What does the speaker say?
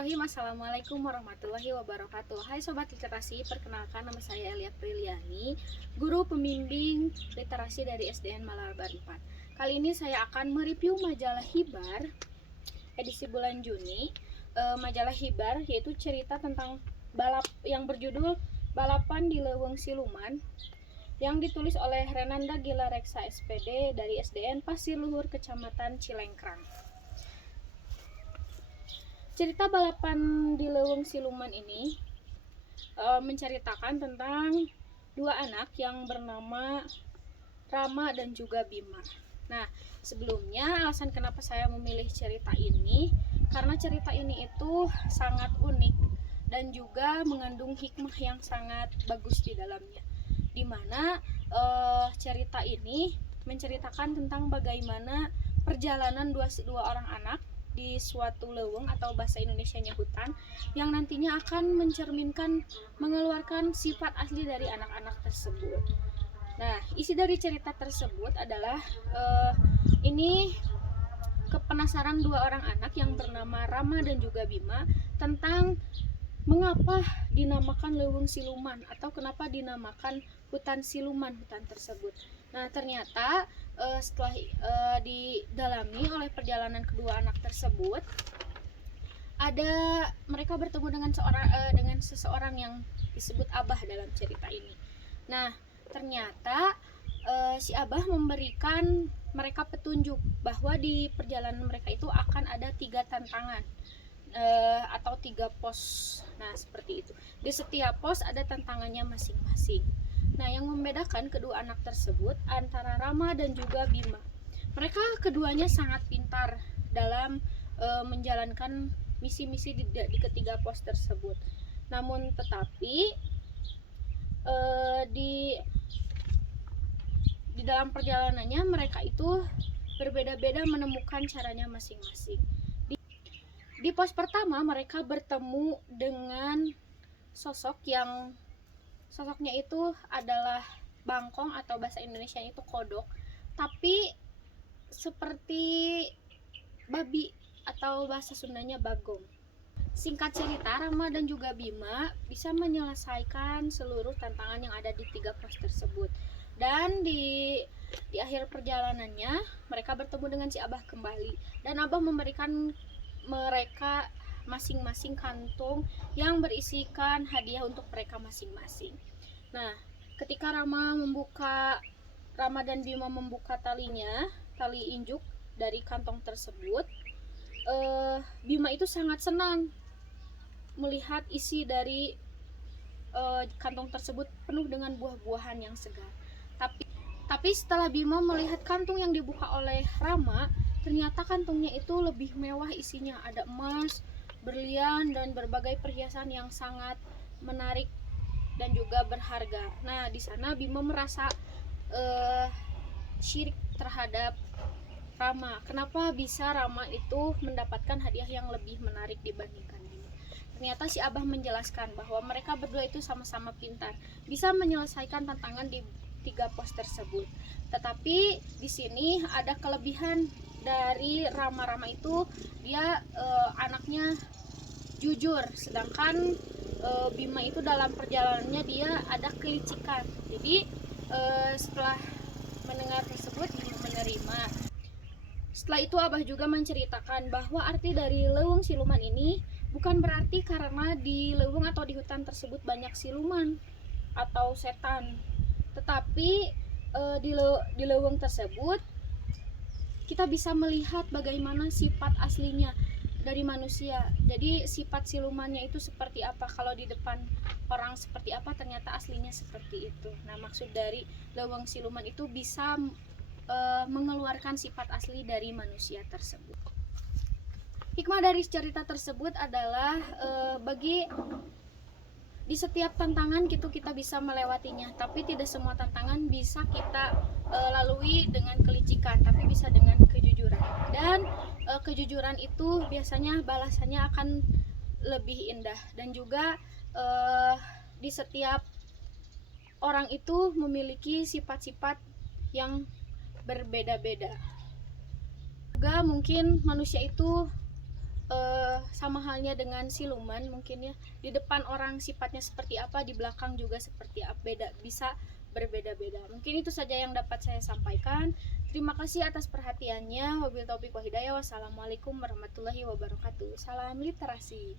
Bismillahirrahmanirrahim. Assalamualaikum warahmatullahi wabarakatuh. Hai Sobat Literasi, perkenalkan nama saya Elia Priliani, guru pembimbing literasi dari SDN Malabar 4. Kali ini saya akan mereview majalah Hibar edisi bulan Juni. Majalah Hibar yaitu cerita tentang balap yang berjudul Balapan di Leuweung Siluman, yang ditulis oleh Renanda Gila Reksa SPD dari SDN Pasir Luhur, Kecamatan Cilengkrang. Cerita Balapan di Leuweung Siluman ini menceritakan tentang dua anak yang bernama Rama dan juga Bima. Nah, sebelumnya alasan kenapa saya memilih cerita ini karena cerita ini itu sangat unik dan juga mengandung hikmah yang sangat bagus di dalamnya. Dimana cerita ini menceritakan tentang bagaimana perjalanan dua orang anak di suatu leuweung atau bahasa Indonesianya hutan, yang nantinya akan mengeluarkan sifat asli dari anak-anak tersebut. Nah, isi dari cerita tersebut adalah ini kepenasaran dua orang anak yang bernama Rama dan juga Bima tentang mengapa dinamakan Leuweung Siluman atau kenapa dinamakan hutan siluman hutan tersebut. Nah, ternyata setelah didalami oleh perjalanan kedua anak tersebut, mereka bertemu dengan seseorang yang disebut Abah dalam cerita ini. Nah, ternyata si Abah memberikan mereka petunjuk bahwa di perjalanan mereka itu akan ada 3 tantangan atau 3 pos. Nah, seperti itu. Di setiap pos ada tantangannya masing-masing. Nah, yang membedakan kedua anak tersebut antara Rama dan juga Bima, mereka keduanya sangat pintar dalam menjalankan misi-misi di ketiga pos tersebut. Namun tetapi di dalam perjalanannya mereka itu berbeda-beda menemukan caranya masing-masing. Di pos pertama mereka bertemu dengan sosoknya itu adalah bangkong atau bahasa Indonesia itu kodok, tapi seperti babi atau bahasa Sundanya bagong. Singkat cerita, Rama dan juga Bima bisa menyelesaikan seluruh tantangan yang ada di 3 pos tersebut. Dan di akhir perjalanannya mereka bertemu dengan si Abah kembali, dan Abah memberikan mereka masing-masing kantung yang berisikan hadiah untuk mereka masing-masing. Nah, ketika Rama dan Bima membuka tali injuk dari kantong tersebut, Bima itu sangat senang melihat isi dari kantong tersebut penuh dengan buah-buahan yang segar. Tapi setelah Bima melihat kantung yang dibuka oleh Rama, ternyata kantungnya itu lebih mewah isinya, ada emas, berlian, dan berbagai perhiasan yang sangat menarik dan juga berharga. Nah, di sana Bima merasa syirik terhadap Rama. Kenapa bisa Rama itu mendapatkan hadiah yang lebih menarik dibandingkan Bima? Ternyata si Abah menjelaskan bahwa mereka berdua itu sama-sama pintar, bisa menyelesaikan tantangan di 3 pos tersebut. Tetapi di sini ada kelebihan dari Rama itu, dia anaknya jujur, sedangkan Bima itu dalam perjalanannya dia ada kelicikan. Jadi setelah mendengar tersebut, Bima menerima. Setelah itu Abah juga menceritakan bahwa arti dari Leuweung Siluman ini bukan berarti karena di leuweung atau di hutan tersebut banyak siluman atau setan, tetapi di leuweung tersebut kita bisa melihat bagaimana sifat aslinya dari manusia. Jadi sifat silumannya itu seperti apa, kalau di depan orang seperti apa, ternyata aslinya seperti itu. Nah, maksud dari Leuweung Siluman itu bisa mengeluarkan sifat asli dari manusia tersebut. Hikmah dari cerita tersebut adalah di setiap tantangan kita bisa melewatinya, tapi tidak semua tantangan bisa kita lalui dengan kelicikan, tapi bisa dengan kejujuran. Dan kejujuran itu biasanya balasannya akan lebih indah. Dan juga di setiap orang itu memiliki sifat-sifat yang berbeda-beda. Juga mungkin manusia itu sama halnya dengan siluman mungkin ya, di depan orang sifatnya seperti apa, di belakang juga seperti apa, bisa berbeda-beda. Mungkin itu saja yang dapat saya sampaikan. Terima kasih atas perhatiannya. Wabillahi taufiq wal hidayah. Wassalamualaikum warahmatullahi wabarakatuh. Salam literasi.